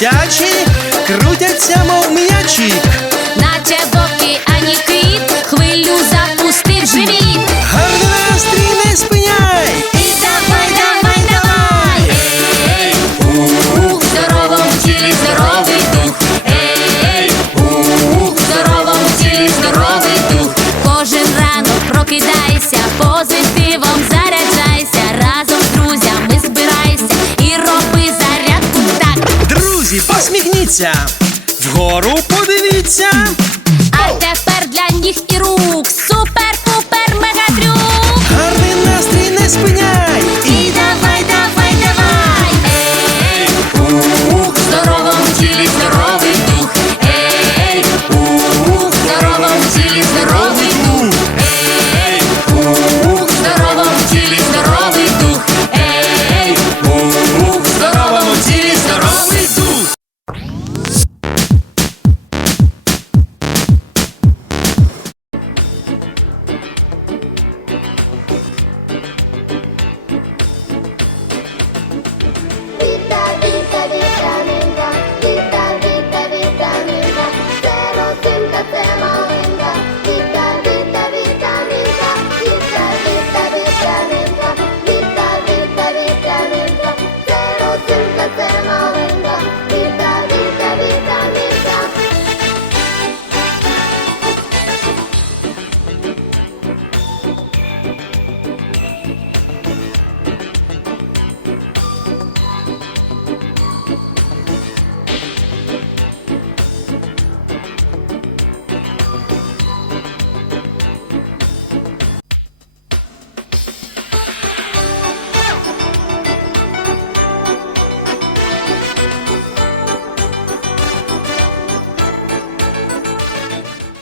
дитячі крутяться, мов м'ячі. Наче вовки, ані кит, хвилю запустив живіт. Гарний настрій не спиняй. І давай, давай, давай. Ей, у, в здоровому тілі здоровий дух. Ей, у, в здоровому тілі здоровий дух. Кожен ранок прокидайся, позитивом посміхніться, вгору подивіться. А тепер для ніг і рук. Супер, пупер, мегатрюк. Гарний настрій не спиняй. І давай, давай, давай. Ей, ух, здоровому тілі, здоровий дух. Ей, ух, здоровому тілі, здоровий.